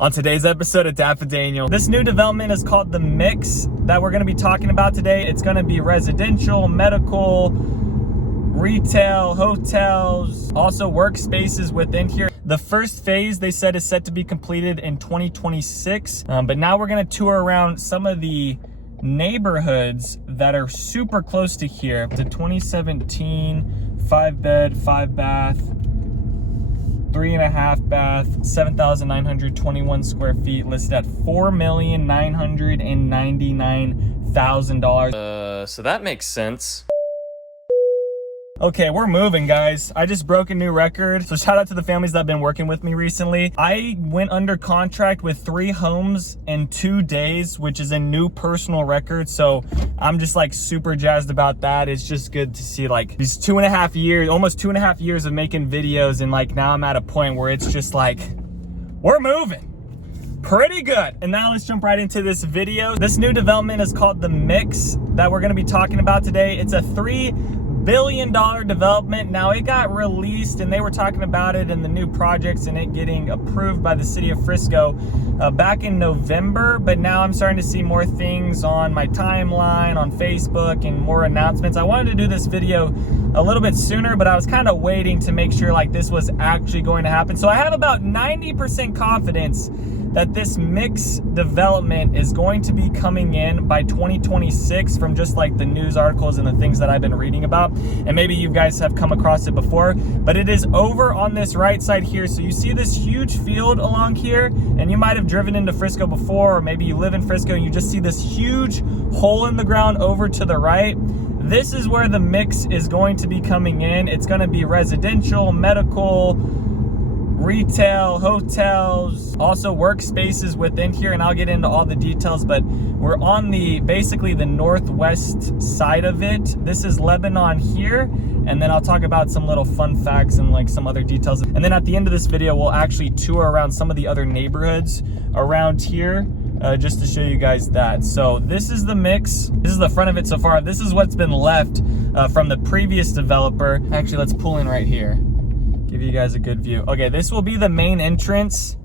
On today's episode of DAPA.DANIEL, this new development is called The Mix that we're going to be talking about today. It's going to be residential, medical, retail, hotels, also workspaces within here. The first phase, they said, is set to be completed in 2026. But now we're going to tour around some of the neighborhoods that are super close to here. The 2017 5-bed, 5-bath, 3.5 bath, 7,921 square feet, listed at $4,999,000. So that makes sense. Okay, we're moving, guys. I just broke a new record. So shout out to the families that have been working with me recently. I went under contract with 3 homes in 2 days, which is a new personal record. So I'm just like super jazzed about that. It's just good to see like these 2.5 years, almost 2.5 years of making videos. And like now I'm at a point where it's just like, we're moving. Pretty good. And now let's jump right into this video. This new development is called The Mix that we're gonna be talking about today. It's a $3 billion development. Now it got released and they were talking about it in the new projects and it getting approved by the city of Frisco back in November. But now I'm starting to see more things on my timeline on Facebook and more announcements. I wanted to do this video a little bit sooner, but I was kind of waiting to make sure like this was actually going to happen. So I have about 90% confidence that this mix development is going to be coming in by 2026 from just like the news articles and the things that I've been reading about. And maybe you guys have come across it before, but it is over on this right side here. So you see this huge field along here, and you might have driven into Frisco before, or maybe you live in Frisco and you just see this huge hole in the ground over to the right. This is where the mix is going to be coming in. It's going to be residential, medical, retail, hotels, also workspaces within here, and I'll get into all the details, but we're on the basically the northwest side of it. This is Lebanon here, and then I'll talk about some little fun facts and like some other details. And then at the end of this video, we'll actually tour around some of the other neighborhoods around here just to show you guys that. So this is the mix. This is the front of it so far. This is what's been left from the previous developer. Actually, let's pull in right here. Give you guys a good view. Okay, this will be the main entrance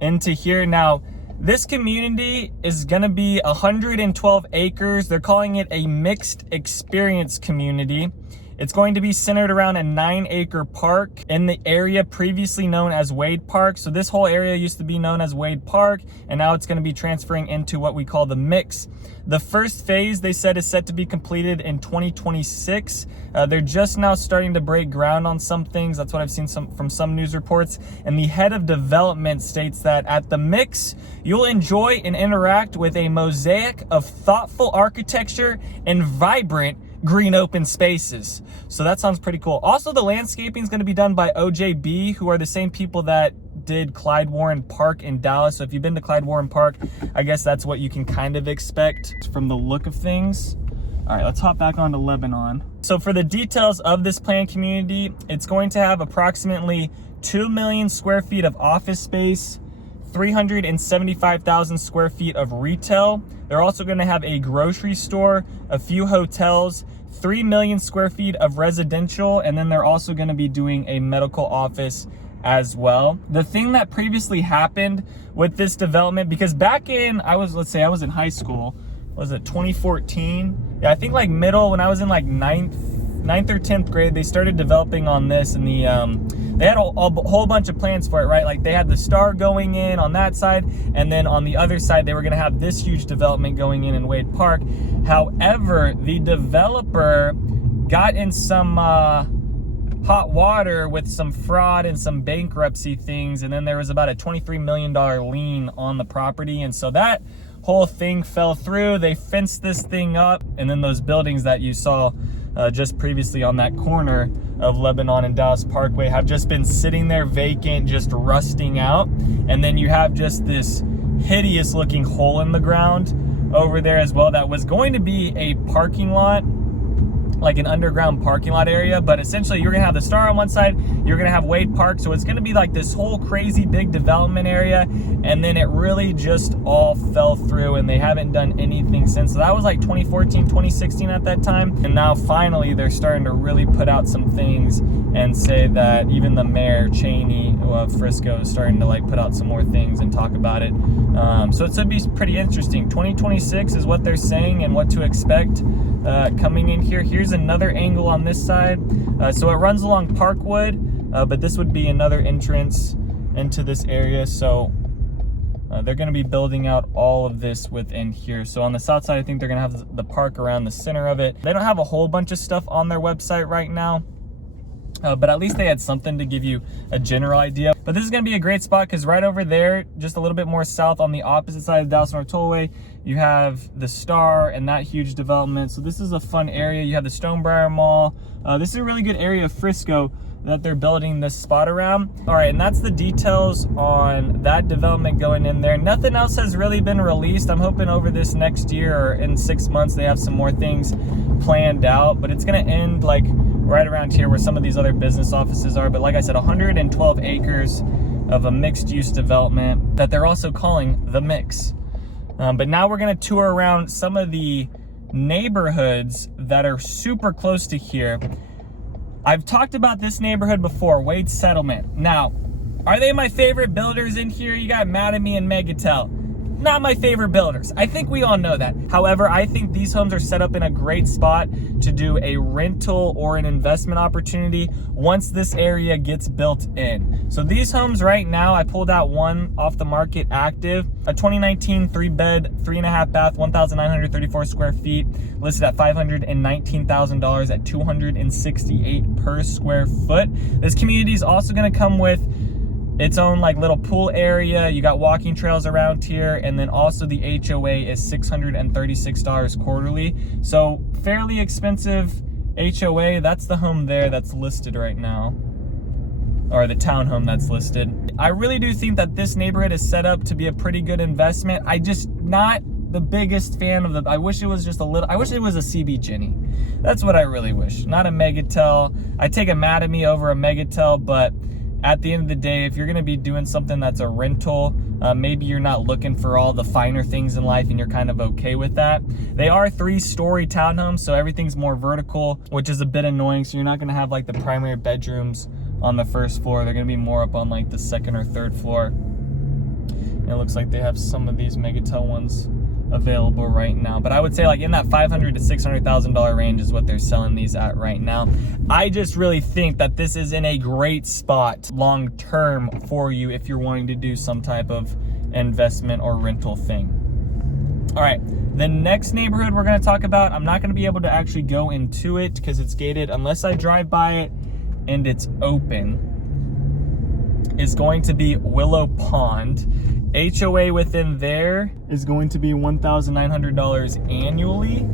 into here. Now, this community is gonna be 112 acres. They're calling it a mixed experience community. It's going to be centered around a 9-acre park in the area previously known as Wade Park. So this whole area used to be known as Wade Park, and now it's going to be transferring into what we call the mix. The first phase, they said, is set to be completed in 2026. They're just now starting to break ground on some things. That's what I've seen from some news reports. And the head of development states that at the mix, you'll enjoy and interact with a mosaic of thoughtful architecture and vibrant green open spaces. So that sounds pretty cool. Also, the landscaping is going to be done by OJB, who are the same people that did Clyde Warren Park in Dallas. So if you've been to Clyde Warren Park, I guess that's what you can kind of expect from the look of things. All right, let's hop back onto Lebanon. So for the details of this planned community, it's going to have approximately 2 million square feet of office space, 375,000 square feet of retail. They're also going to have a grocery store, a few hotels, 3 million square feet of residential, and then they're also going to be doing a medical office as well. The thing that previously happened with this development, because back in, let's say I was in high school, was it 2014? Yeah, I think like middle, when I was in like 9th or 10th grade, they started developing on this, and they had a whole bunch of plans for it, right? Like they had the Star going in on that side, and then on the other side, they were gonna have this huge development going in Wade Park. However, the developer got in some hot water with some fraud and some bankruptcy things, and then there was about a $23 million lien on the property, and so that whole thing fell through. They fenced this thing up, and then those buildings that you saw just previously on that corner of Lebanon and Dallas Parkway have just been sitting there vacant, just rusting out. And then you have just this hideous looking hole in the ground over there as well that was going to be a parking lot, like an underground parking lot area, but essentially you're gonna have the Star on one side, you're gonna have Wade Park, so it's gonna be like this whole crazy big development area, and then it really just all fell through and they haven't done anything since. So that was like 2014, 2016 at that time, and now finally they're starting to really put out some things and say that even the mayor, Cheney of Frisco, is starting to like put out some more things and talk about it. So it should be pretty interesting. 2026 is what they're saying and what to expect coming in here. Here's another angle on this side. So it runs along Parkwood, but this would be another entrance into this area. So they're going to be building out all of this within here. So on the south side, I think they're going to have the park around the center of it. They don't have a whole bunch of stuff on their website right now, but at least they had something to give you a general idea. But this is going to be a great spot because right over there, just a little bit more south on the opposite side of the Dallas North Tollway, you have the Star and that huge development. So this is a fun area. You have the Stonebriar Mall. This is a really good area of Frisco that they're building this spot around. All right, and that's the details on that development going in there. Nothing else has really been released. I'm hoping over this next year or in 6 months, they have some more things planned out, but it's gonna end like right around here where some of these other business offices are. But like I said, 112 acres of a mixed use development that they're also calling The Mix. But now we're gonna tour around some of the neighborhoods that are super close to here. I've talked about this neighborhood before, Wade Settlement. Now, are they my favorite builders in here? You got mad at me and Megatel. Not my favorite builders. I think we all know that. However, I think these homes are set up in a great spot to do a rental or an investment opportunity once this area gets built in. So these homes right now, I pulled out one off the market active, a 2019 3-bed, 3.5 bath, 1,934 square feet, listed at $519,000 at $268 per square foot. This community is also gonna come with its own like little pool area. You got walking trails around here, and then also the HOA is $636 quarterly. So fairly expensive HOA. That's the home there that's listed right now, or the townhome that's listed. I really do think that this neighborhood is set up to be a pretty good investment. I just not the biggest fan of the, I wish it was just a little, I wish it was a CB Jenny. That's what I really wish, not a Megatel. I take a Mattamy over a Megatel, but at the end of the day, if you're gonna be doing something that's a rental, maybe you're not looking for all the finer things in life and you're kind of okay with that. They are 3-story townhomes, so everything's more vertical, which is a bit annoying. So you're not gonna have like the primary bedrooms on the first floor. They're gonna be more up on like the second or third floor. And it looks like they have some of these Megatel ones available right now, but I would say like in that $500,000 to $600,000 range is what they're selling these at right now. I just really think that this is in a great spot long term for you if you're wanting to do some type of investment or rental thing. All right, the next neighborhood we're going to talk about, I'm not going to be able to actually go into it because it's gated unless I drive by it and it's open, is going to be Willow Pond. HOA within there is going to be $1,900 annually,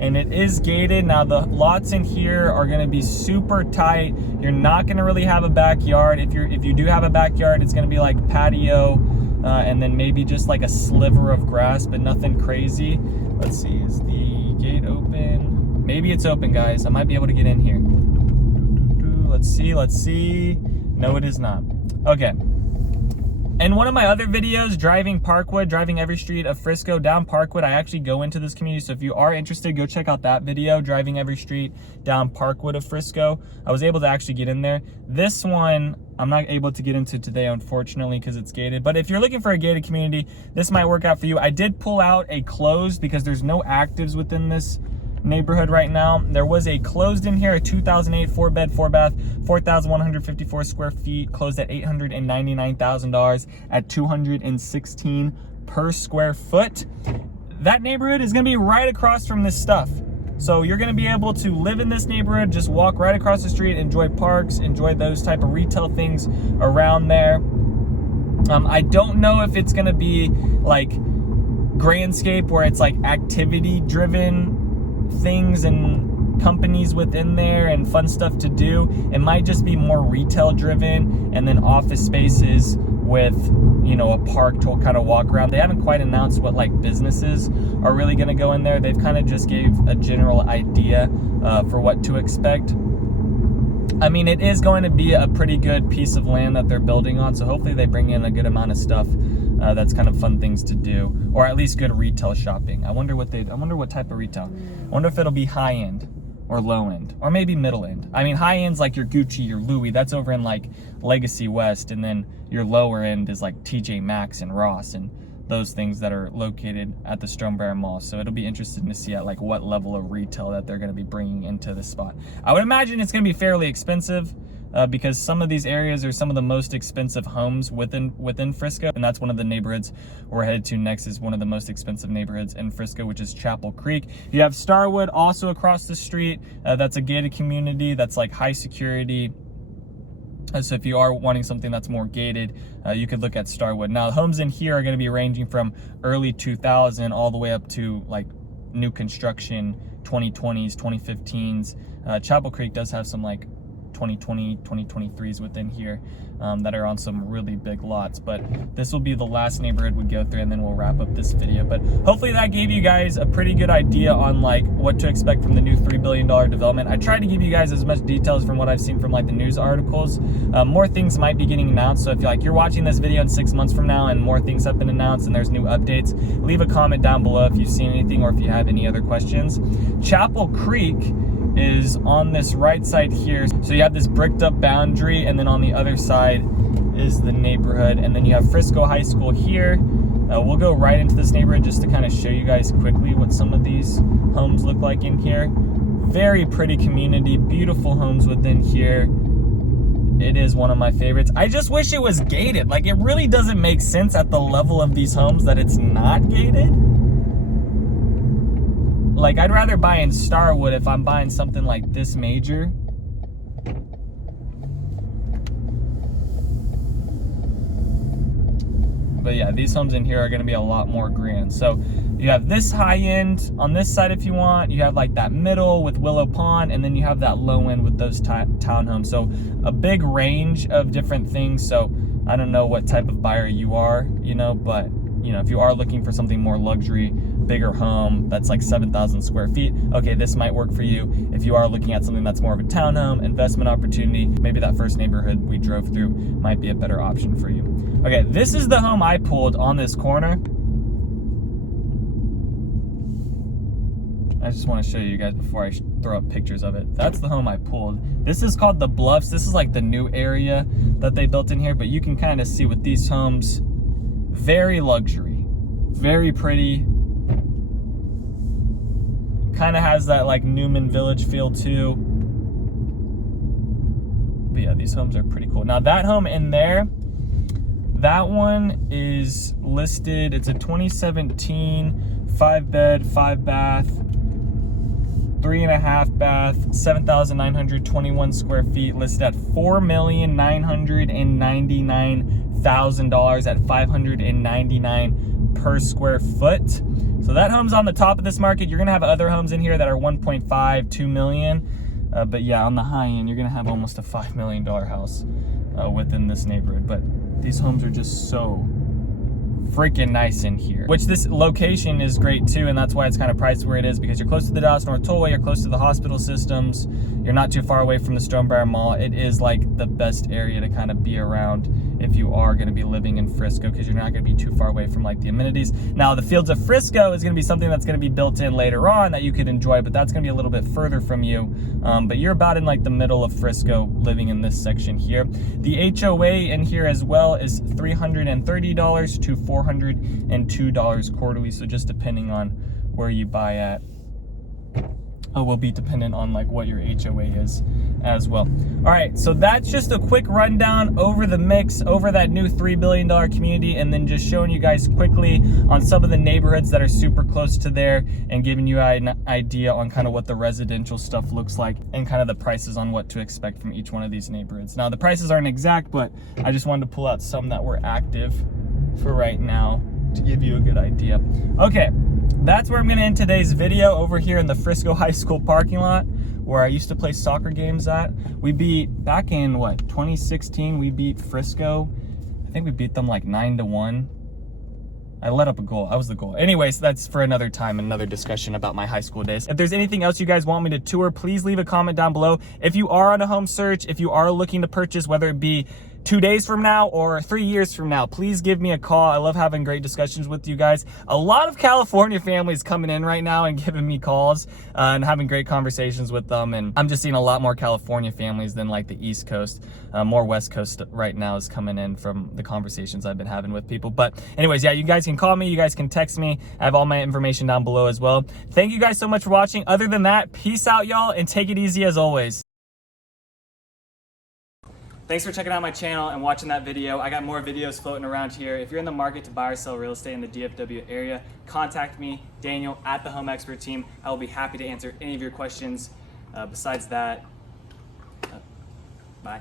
and it is gated. Now the lots in here are going to be super tight. You're not going to really have a backyard. If you do have a backyard, it's going to be like patio, and then maybe just like a sliver of grass, but nothing crazy. Let's see, is the gate open? Maybe it's open, guys. I might be able to get in here. Let's see. No, it is not. Okay. In one of my other videos, driving every street of Frisco down Parkwood, I actually go into this community. So if you are interested, go check out that video, driving every street down Parkwood of Frisco. I was able to actually get in there. This one, I'm not able to get into today, unfortunately, because it's gated. But if you're looking for a gated community, this might work out for you. I did pull out a closed because there's no actives within this neighborhood right now. There was a closed in here, a 2008 4-bed, 4-bath, 4,154 square feet, closed at $899,000 at $216 per square foot. That neighborhood is going to be right across from this stuff. So you're going to be able to live in this neighborhood, just walk right across the street, enjoy parks, enjoy those type of retail things around there. I don't know if it's going to be like Grandscape where it's like activity driven things and companies within there and fun stuff to do. It might just be more retail driven and then office spaces with, you know, a park to kind of walk around. They haven't quite announced what like businesses are really going to go in there. They've kind of just gave a general idea for what to expect. I mean, it is going to be a pretty good piece of land that they're building on, so hopefully they bring in a good amount of stuff that's kind of fun things to do, or at least good retail shopping. I wonder what type of retail. I wonder if it'll be high end. or low end, or maybe middle end. I mean, high end's like your Gucci, your Louis, that's over in like Legacy West, and then your lower end is like TJ Maxx and Ross and those things that are located at the Stonebriar Mall. So it'll be interesting to see at like what level of retail that they're going to be bringing into this spot. I would imagine it's going to be fairly expensive because some of these areas are some of the most expensive homes within Frisco, and that's one of the neighborhoods we're headed to next, is one of the most expensive neighborhoods in Frisco, which is Chapel Creek. You have Starwood also across the street. That's a gated community that's like high security. So if you are wanting something that's more gated, you could look at Starwood. Now, homes in here are going to be ranging from early 2000 all the way up to like new construction 2020s, 2015s. Chapel Creek does have some like 2020, 2023s within here that are on some really big lots. But this will be the last neighborhood we go through, and then we'll wrap up this video. But hopefully that gave you guys a pretty good idea on like what to expect from the new $3 billion development. I tried to give you guys as much details from what I've seen from like the news articles. More things might be getting announced. So if you're watching this video in 6 months from now and more things have been announced and there's new updates, leave a comment down below if you've seen anything or if you have any other questions. Chapel Creek is on this right side here. So you have this bricked up boundary, and then on the other side is the neighborhood, and then you have Frisco High School here. We'll go right into this neighborhood just to kind of show you guys quickly what some of these homes look like in here. Very pretty community, beautiful homes within here. It is one of my favorites. I just wish it was gated. Like, it really doesn't make sense at the level of these homes that it's not gated. Like, I'd rather buy in Starwood if I'm buying something like this major. But yeah, these homes in here are going to be a lot more grand. So you have this high end on this side if you want. You have like that middle with Willow Pond, and then you have that low end with those townhomes. So a big range of different things. So I don't know what type of buyer you are, but if you are looking for something more luxury, bigger home that's like 7,000 square feet, okay, this might work for you. If you are looking at something that's more of a townhome investment opportunity, maybe that first neighborhood we drove through might be a better option for you. Okay, this is the home I pulled on this corner. I just want to show you guys before I throw up pictures of it. That's the home I pulled. This is called the Bluffs. This is like the new area that they built in here, but you can kind of see with these homes, very luxury, very pretty. Kind of has that like Newman Village feel too. But yeah, these homes are pretty cool. Now that home in there, that one is listed. It's a 2017 5-bed, 5-bath, 3.5 bath, 7,921 square feet, listed at $4,999,000 at $599 per square foot. So that home's on the top of this market. You're gonna have other homes in here that are 1.5, 2 million. But yeah, on the high end, you're gonna have almost a $5 million house within this neighborhood. But these homes are just so freaking nice in here, which this location is great too, and that's why it's kind of priced where it is, because you're close to the Dallas North Tollway, you're close to the hospital systems, you're not too far away from the Stonebriar Mall. It is like the best area to kind of be around if you are going to be living in Frisco, because you're not going to be too far away from like the amenities. Now the Fields of Frisco is going to be something that's going to be built in later on that you could enjoy, but that's going to be a little bit further from you. But you're about in like the middle of Frisco living in this section here. The HOA in here as well is $330 to $402 quarterly, so just depending on where you buy at will be dependent on like what your HOA is as well. All right, so that's just a quick rundown over the mix, over that new $3 billion community, and then just showing you guys quickly on some of the neighborhoods that are super close to there and giving you an idea on kind of what the residential stuff looks like and kind of the prices on what to expect from each one of these neighborhoods. Now the prices aren't exact, but I just wanted to pull out some that were active for right now to give you a good idea. Okay, that's where I'm going to end today's video, over here in the Frisco High School parking lot where I used to play soccer games at. We beat, back in 2016, we beat Frisco. I think we beat them like 9-1. I let up a goal. I was the goal. Anyways, that's for another time, another discussion about my high school days. If there's anything else you guys want me to tour, please leave a comment down below. If you are on a home search, if you are looking to purchase, whether it be 2 days from now or 3 years from now, please give me a call. I love having great discussions with you guys. A lot of California families coming in right now and giving me calls and having great conversations with them. And I'm just seeing a lot more California families than like the East Coast. More West Coast right now is coming in from the conversations I've been having with people. But anyways, yeah, you guys can call me. You guys can text me. I have all my information down below as well. Thank you guys so much for watching. Other than that, peace out, y'all, and take it easy as always. Thanks for checking out my channel and watching that video. I got more videos floating around here. If you're in the market to buy or sell real estate in the DFW area, contact me, Daniel, at the Home Expert Team. I will be happy to answer any of your questions. Besides that, bye.